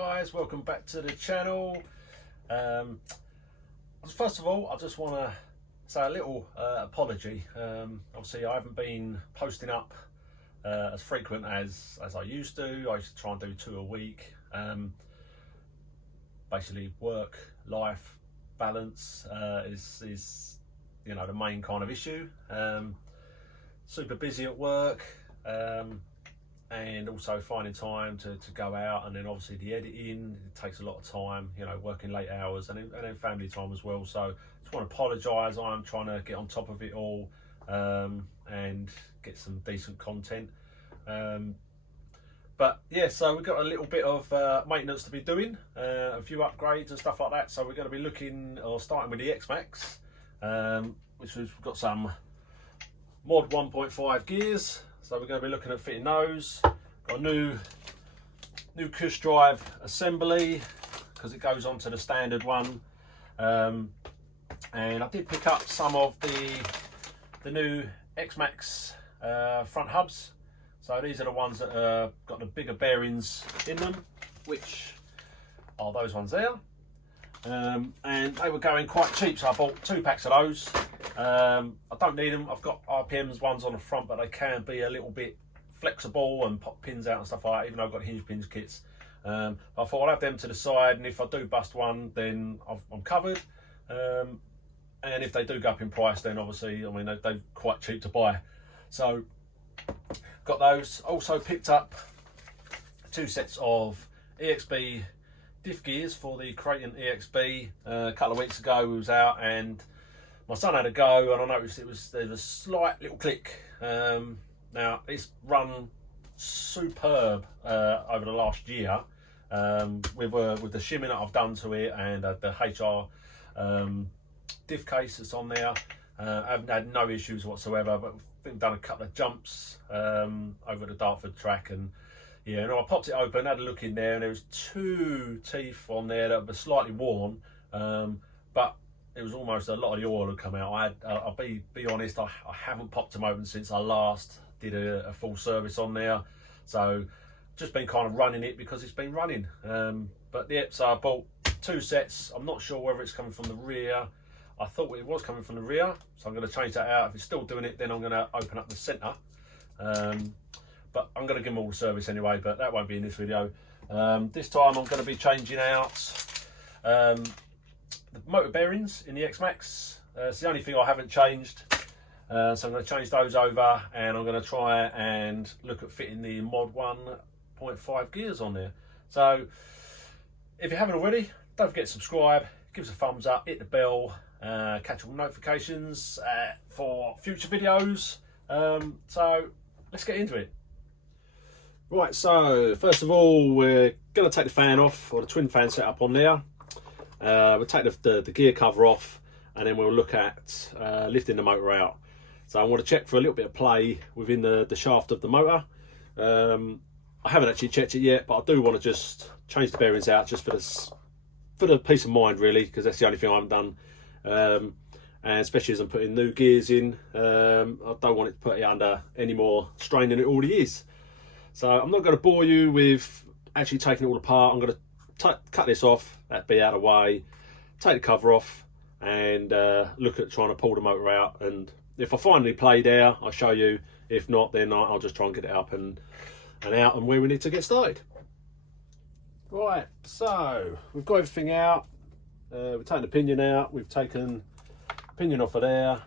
guys, welcome back to the channel. First of all, I just want to say a little apology. Obviously I haven't been posting up as frequent as I used to. I used to try and do 2 a week. Basically work life balance is you know, the main kind of issue. Super busy at work, and also finding time to go out, and then obviously the editing, it takes a lot of time, you know, working late hours, and then family time as well. So I just want to apologise. I'm trying to get on top of it all and get some decent content. But yeah, so we've got a little bit of maintenance to be doing, a few upgrades and stuff like that. So we're going to be looking, or starting with the X-Maxx, which we've got some mod 1.5 gears. So we're going to be looking at fitting those. Got a new cush drive assembly because it goes onto the standard one. And I did pick up some of the new Xmaxx front hubs. So these are the ones that got the bigger bearings in them, which are those ones there. And they were going quite cheap, so I bought 2 packs of those. I don't need them. I've got RPMs ones on the front, but they can be a little bit flexible and pop pins out and stuff like that, even though I've got hinge pins kits. I thought I'll have them to the side, and if I do bust one, then I'm covered. And if they do go up in price, then obviously, I mean, they're quite cheap to buy. So got those. Also picked up 2 sets of EXB diff gears for the Creighton EXB. A couple of weeks ago we was out and my son had a go, and I noticed there was a slight little click. Now it's run superb over the last year with the shimming that I've done to it, and the HR diff case that's on there. I haven't had no issues whatsoever, but I've done a couple of jumps over the Dartford track, and yeah, no, I popped it open, had a look in there, and there was 2 teeth on there that were slightly worn, but it was almost a lot of the oil had come out. I'll be honest, I haven't popped them open since I last did a full service on there, so just been kind of running it because it's been running. But yeah, so I bought 2 sets. I'm not sure whether it's coming from the rear. I thought it was coming from the rear, so I'm going to change that out. If it's still doing it, then I'm going to open up the centre. But I'm going to give them all the service anyway, but that won't be in this video. This time I'm going to be changing out the motor bearings in the X-Maxx. It's the only thing I haven't changed. So I'm going to change those over, and I'm going to try and look at fitting the mod 1.5 gears on there. So if you haven't already, don't forget to subscribe, give us a thumbs up, hit the bell, catch all notifications for future videos. So let's get into it. Right, so first of all, we're going to take the fan off, or the twin fan setup on there. We'll take the gear cover off, and then we'll look at lifting the motor out. So I want to check for a little bit of play within the shaft of the motor. I haven't actually checked it yet, but I do want to just change the bearings out just for the peace of mind, really, because that's the only thing I haven't done. And especially as I'm putting new gears in, I don't want it to put it under any more strain than it already is. So I'm not going to bore you with actually taking it all apart. I'm going to cut this off, that'd be out of the way, take the cover off, and look at trying to pull the motor out. And if I find any play there, I'll show you. If not, then I'll just try and get it up and out and where we need to get started. Right, so we've got everything out. We've taken the pinion out, we've taken the pinion off of there,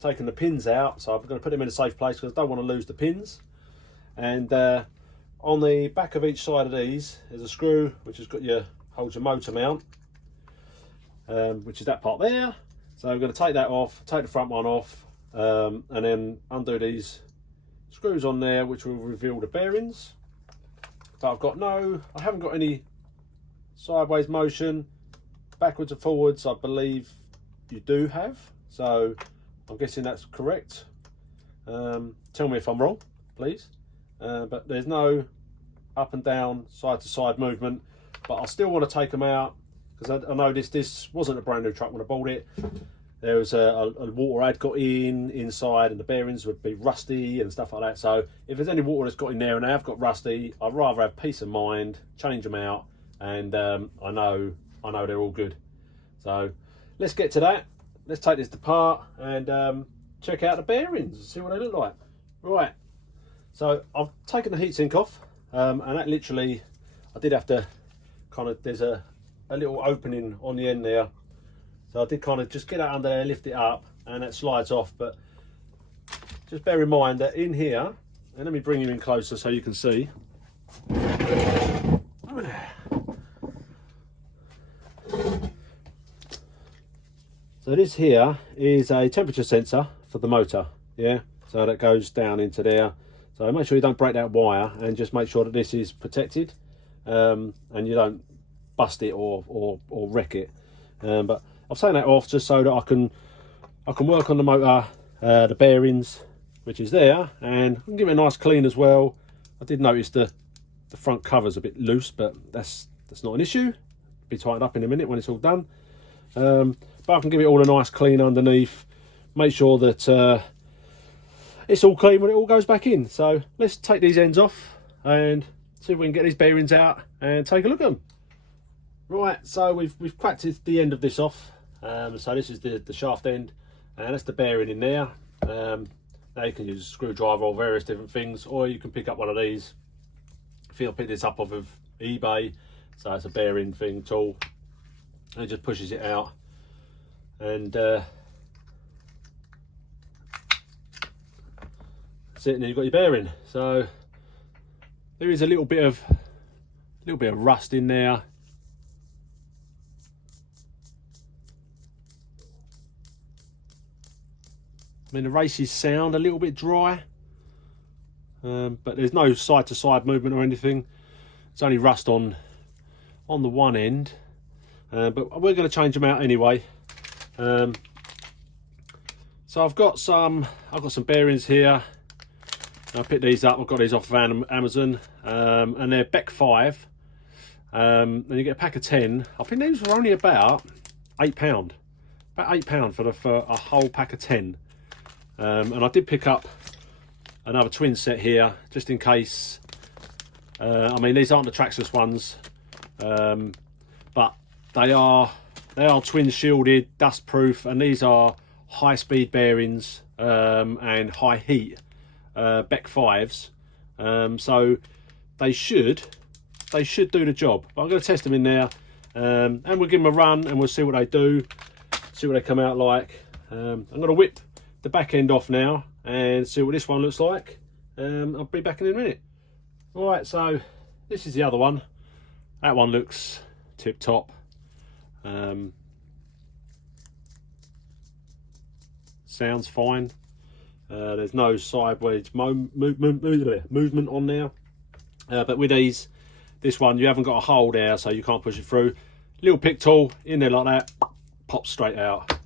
taken the pins out, so I'm going to put them in a safe place because I don't want to lose the pins. And on the back of each side of these is a screw which has got holds your motor mount, which is that part there. So I'm going to take that off, take the front one off, and then undo these screws on there, which will reveal the bearings. So I haven't got any sideways motion, backwards and forwards I believe you do have, so I'm guessing that's correct. Tell me if I'm wrong, please. But there's no up and down, side to side movement, but I still want to take them out because I know this wasn't a brand new truck when I bought it. There was a water had got inside, and the bearings would be rusty and stuff like that. So if there's any water that's got in there and they have got rusty, I'd rather have peace of mind, change them out, and I know they're all good. So let's get to that. Let's take this apart and check out the bearings and see what they look like. Right, so I've taken the heatsink off, and that literally, I did have to kind of, there's a little opening on the end there, so I did kind of just get that under there, lift it up, and that slides off. But just bear in mind that in here, and let me bring you in closer so you can see. So this here is a temperature sensor for the motor, yeah? So that goes down into there. So make sure you don't break that wire, and just make sure that this is protected, and you don't bust it or wreck it. But I've taken that off just so that I can work on the motor, the bearings, which is there, and I can give it a nice clean as well. I did notice the front cover's a bit loose, but that's not an issue. It'll be tightened up in a minute when it's all done. But I can give it all a nice clean underneath, make sure that it's all clean when it all goes back in. So let's take these ends off and see if we can get these bearings out and take a look at them. Right, so we've cracked the end of this off. So this is the shaft end, and that's the bearing in there. Now you can use a screwdriver or various different things, or you can pick up one of these. I think I picked this up off of eBay, so it's a bearing thing tool, and it just pushes it out, and that's it, and then you've got your bearing. So there is a little bit of rust in there. I mean, the races sound a little bit dry, but there's no side to side movement or anything. It's only rust on the one end, but we're going to change them out anyway. So I've got some bearings here. I picked these up. I've got these off of Amazon, and they're Beck 5. And you get a pack of 10. I think these were only about £8. About £8 for a whole pack of 10. And I did pick up another twin set here just in case. I mean, these aren't the Traxxas ones, but they are twin shielded, dust proof, and these are high speed bearings and high heat Beck 5s. So they should do the job. But I'm going to test them in there, and we'll give them a run and we'll see what they do, see what they come out like. I'm going to whip the back end off now and see what this one looks like. I'll be back in a minute. Right, so this is the other one. That one looks tip top. Sounds fine. There's no sideways movement on there. But with this one, you haven't got a hole there, so you can't push it through. Little pick tool in there like that, pops straight out.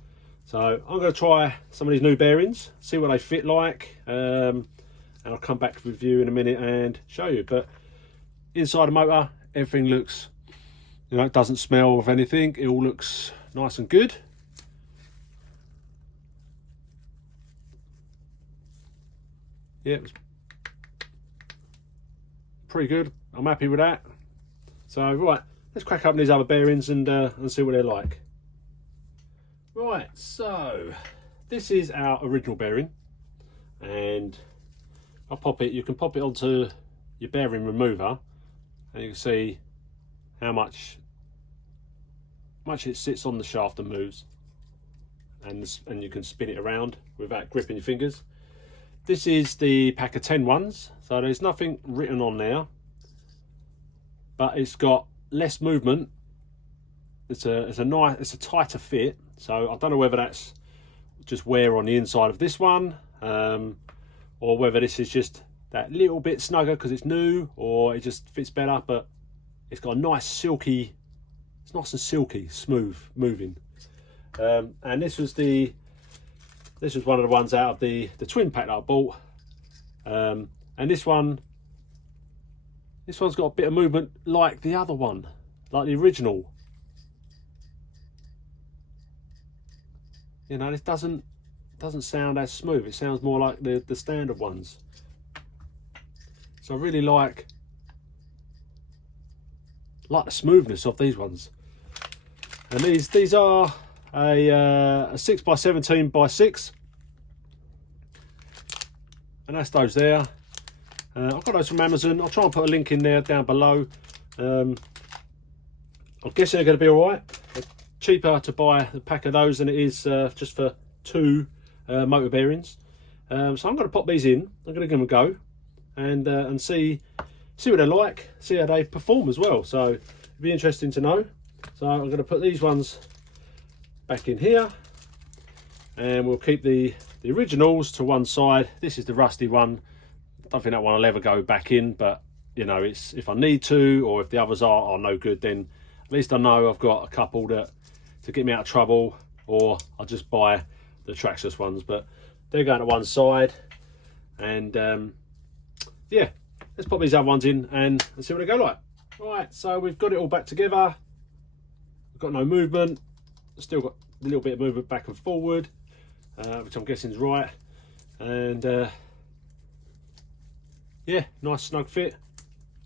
So I'm going to try some of these new bearings, see what they fit like, and I'll come back with you in a minute and show you. But inside the motor, everything looks, it doesn't smell of anything. It all looks nice and good. Yeah, it was pretty good. I'm happy with that. So right, let's crack open these other bearings and see what they're like. Right, so this is our original bearing, and I'll pop it. You can pop it onto your bearing remover, and you can see how much it sits on the shaft and moves, and you can spin it around without gripping your fingers. This is the pack of 10 ones, so there's nothing written on there, but it's got less movement. It's a tighter fit, so I don't know whether that's just wear on the inside of this one, or whether this is just that little bit snugger because it's new, or it just fits better. But it's got a nice silky, it's nice and silky, smooth moving. And this was one of the ones out of the twin pack that I bought, and this one's got a bit of movement like the other one, like the original. This doesn't sound as smooth. It sounds more like the standard ones. So I really like like the smoothness of these ones. And these are a 6x17x6, and that's those there. I've got those from Amazon. I'll try and put a link in there down below. I'm guessing they're going to be all right. They're cheaper to buy a pack of those than it is just for 2 motor bearings. So I'm going to pop these in. I'm going to give them a go and see what they're like, see how they perform as well. So it'd be interesting to know. So I'm going to put these ones back in here, and we'll keep the originals to one side. This is the rusty one. I don't think that one will ever go back in, but you know, it's if I need to, or if the others are no good, then at least I know I've got a couple that to get me out of trouble, or I'll just buy the trackless ones. But they're going to one side, and yeah, let's pop these other ones in and see what they go like. Right, so we've got it all back together. We've got no movement. Still got a little bit of movement back and forward, which I'm guessing is right. And yeah, nice snug fit.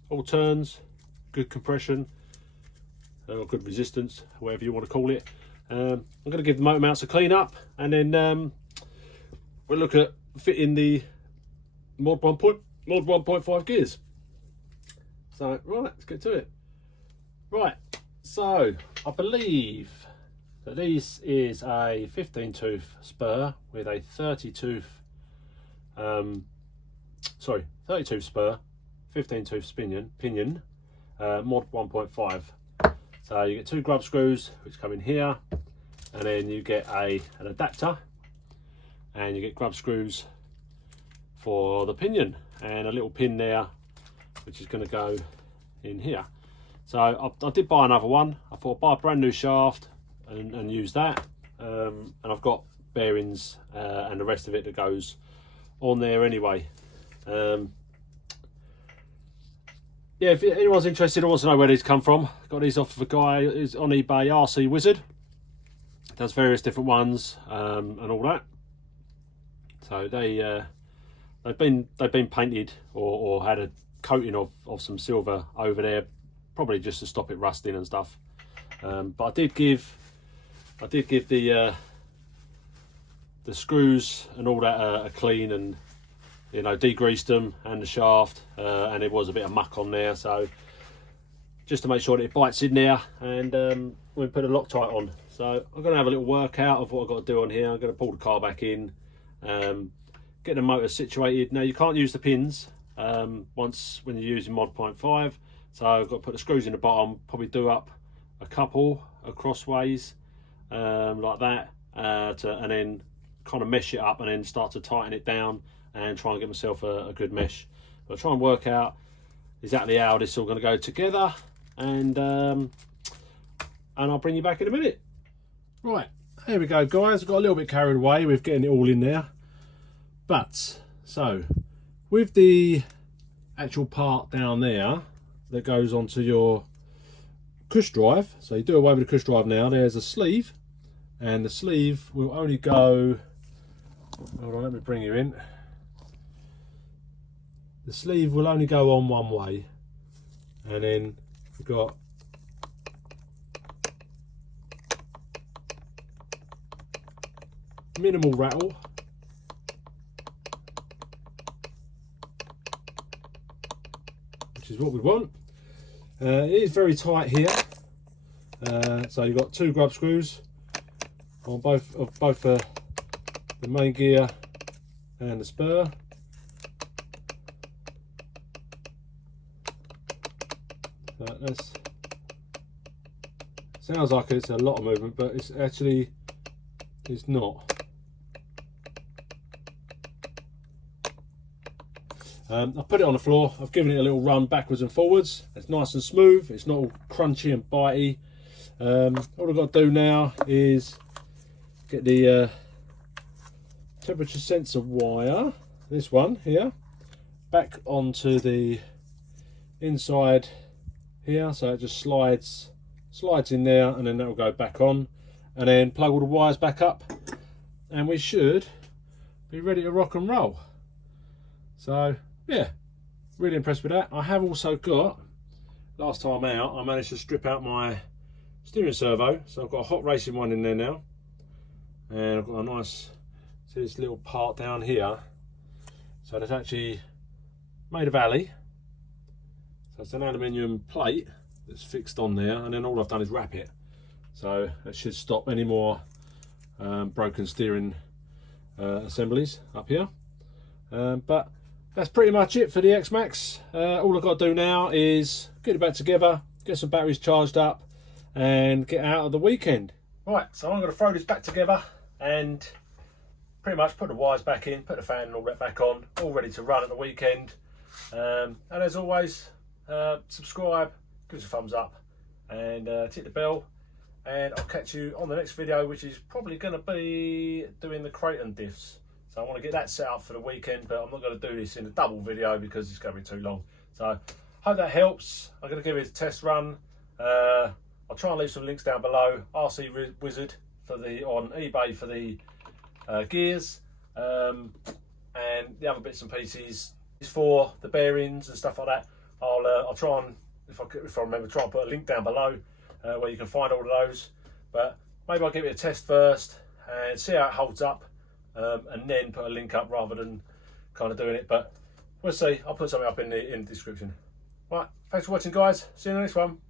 All turns, good compression, or good resistance, whatever you want to call it. I'm going to give the motor mounts a clean up, and then we'll look at fitting the mod 1.5 gears. So right, let's get to it. Right, so I believe that this is a 15 tooth spur with a 30 tooth 30 tooth spur, 15 tooth pinion, mod 1.5. So you get 2 grub screws which come in here, and then you get an adapter, and you get grub screws for the pinion, and a little pin there which is going to go in here. So I did buy another one. I thought I'd buy a brand new shaft and use that, and I've got bearings and the rest of it that goes on there anyway. Yeah, if anyone's interested or wants to know where these come from, got these off of a guy who's on eBay, RC Wizard. Does various different ones and all that. So they've been painted or had a coating of some silver over there, probably just to stop it rusting and stuff. But I did give the screws and all that a clean, and you know, degreased them and the shaft, and there was a bit of muck on there, so just to make sure that it bites in there, and we put a Loctite on. So I'm going to have a little workout of what I've got to do on here. I'm going to pull the car back in, get the motor situated. Now you can't use the pins once when you're using mod 0.5, so I've got to put the screws in the bottom, probably do up a couple crossways like that, and then kind of mesh it up, and then start to tighten it down and try and get myself a good mesh. But I'll try and work out exactly how this is all going to go together, and I'll bring you back in a minute. Right, here we go guys. I got a little bit carried away with getting it all in there, but so with the actual part down there that goes onto your cush drive, so you do away with the cush drive now, there's a sleeve, and the sleeve will only go, hold on, let me bring you in. The sleeve will only go on one way, and then we've got minimal rattle, which is what we want. It is very tight here, so you've got 2 grub screws on both the main gear and the spur. This sounds like it's a lot of movement, but it's not. I put it on the floor. I've given it a little run backwards and forwards. It's nice and smooth. It's not all crunchy and bitey. All I've got to do now is get the temperature sensor wire, this one here, back onto the inside here, so it just slides in there, and then that will go back on, and then plug all the wires back up, and we should be ready to rock and roll. So yeah, really impressed with that. I have also got last time out I managed to strip out my steering servo, so I've got a hot racing one in there now, and I've got a nice, see this little part down here, so it's actually made of alley, so it's an aluminium plate that's fixed on there, and then all I've done is wrap it, so that should stop any more broken steering assemblies up here. But that's pretty much it for the X-Maxx. All I've got to do now is get it back together, get some batteries charged up, and get out of the weekend. Right, so I'm going to throw this back together and pretty much put the wires back in, put the fan and all that back on, all ready to run at the weekend. And as always, subscribe, give us a thumbs up, and tick the bell. And I'll catch you on the next video, which is probably going to be doing the Creighton diffs. So I want to get that set up for the weekend, but I'm not going to do this in a double video because it's going to be too long. So hope that helps. I'm going to give it a test run. I'll try and leave some links down below. RC Wizard for on eBay for the gears, and the other bits and pieces is for the bearings and stuff like that. I'll try and, if I remember, try and put a link down below where you can find all of those. But maybe I'll give it a test first and see how it holds up, and then put a link up rather than kind of doing it. But we'll see. I'll put something up in the description. Right, thanks for watching, guys. See you in the next one.